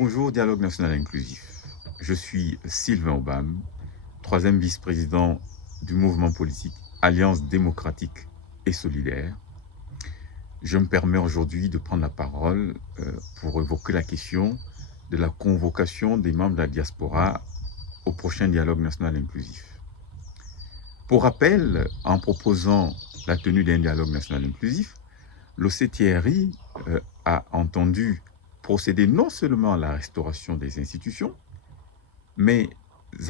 Bonjour, Dialogue National Inclusif. Je suis Sylvain Obam, troisième vice-président du mouvement politique Alliance démocratique et solidaire. Je me permets aujourd'hui de prendre la parole pour évoquer la question de la convocation des membres de la diaspora au prochain Dialogue National Inclusif. Pour rappel, en proposant la tenue d'un Dialogue National Inclusif, l'OCTRI a entendu procéder non seulement à la restauration des institutions, mais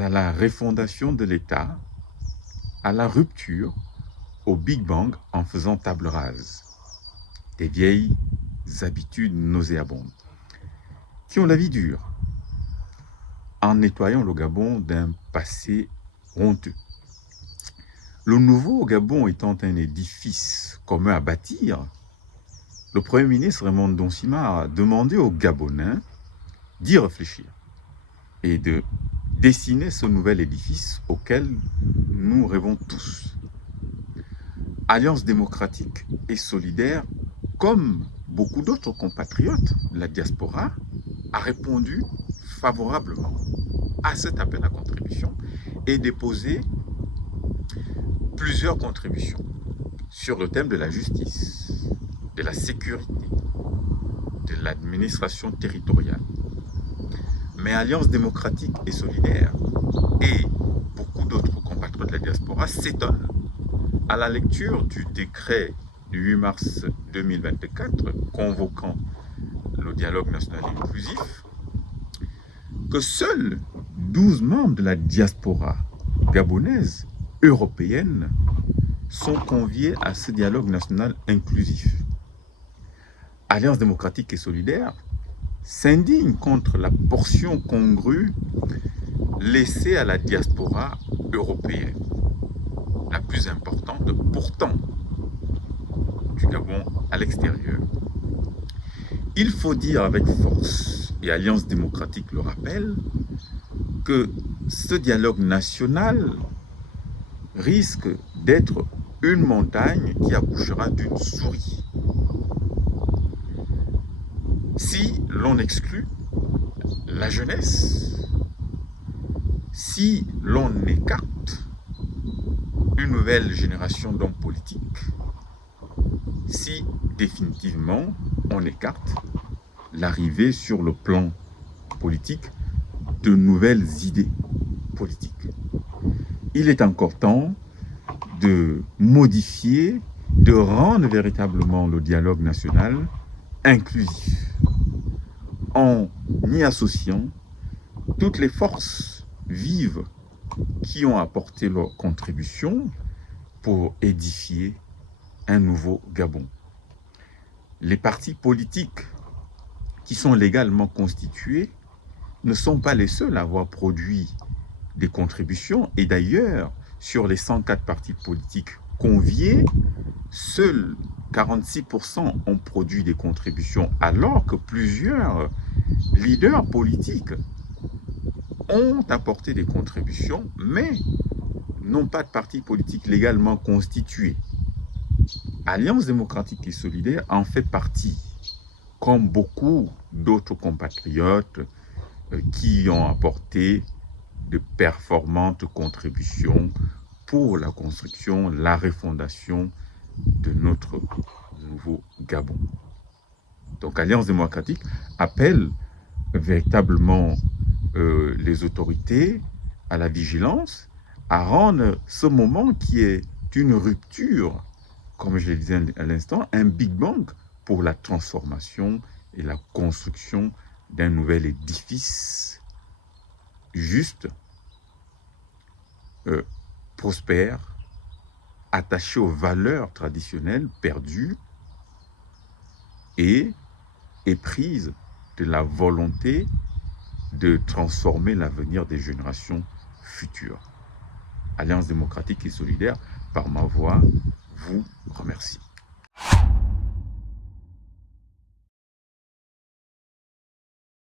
à la refondation de l'État, à la rupture, au Big Bang en faisant table rase des vieilles habitudes nauséabondes qui ont la vie dure, en nettoyant le Gabon d'un passé honteux. Le nouveau Gabon étant un édifice commun à bâtir, le Premier ministre Raymond Donsima a demandé aux Gabonais d'y réfléchir et de dessiner ce nouvel édifice auquel nous rêvons tous. Alliance démocratique et solidaire, comme beaucoup d'autres compatriotes de la diaspora, a répondu favorablement à cet appel à contribution et déposé plusieurs contributions sur le thème de la justice, de la sécurité, de l'administration territoriale. Mais Alliance démocratique et solidaire et beaucoup d'autres compatriotes de la diaspora s'étonnent à la lecture du décret du 8 mars 2024 convoquant le dialogue national inclusif que seuls 12 membres de la diaspora gabonaise européenne sont conviés à ce dialogue national inclusif. Alliance démocratique et solidaire s'indigne contre la portion congrue laissée à la diaspora européenne, la plus importante pourtant du Gabon à l'extérieur. Il faut dire avec force, et Alliance démocratique le rappelle, que ce dialogue national risque d'être une montagne qui accouchera d'une souris. Si l'on exclut la jeunesse, si l'on écarte une nouvelle génération d'hommes politiques, si définitivement on écarte l'arrivée sur le plan politique de nouvelles idées politiques. Il est encore temps de modifier, de rendre véritablement le dialogue national inclusif en y associant toutes les forces vives qui ont apporté leur contribution pour édifier un nouveau Gabon. Les partis politiques qui sont légalement constitués ne sont pas les seuls à avoir produit des contributions. Et d'ailleurs, sur les 104 partis politiques conviés, seuls 46% ont produit des contributions, alors que plusieurs leaders politiques ont apporté des contributions, mais n'ont pas de parti politique légalement constitué. Alliance démocratique et solidaire en fait partie, comme beaucoup d'autres compatriotes qui ont apporté de performantes contributions pour la construction, la refondation de notre nouveau Gabon. Donc Alliance démocratique appelle véritablement les autorités à la vigilance, à rendre ce moment qui est une rupture, comme je le disais à l'instant, un Big Bang pour la transformation et la construction d'un nouvel édifice juste, prospère, attaché aux valeurs traditionnelles perdues et éprise de la volonté de transformer l'avenir des générations futures. Alliance démocratique et solidaire, par ma voix, vous remercie.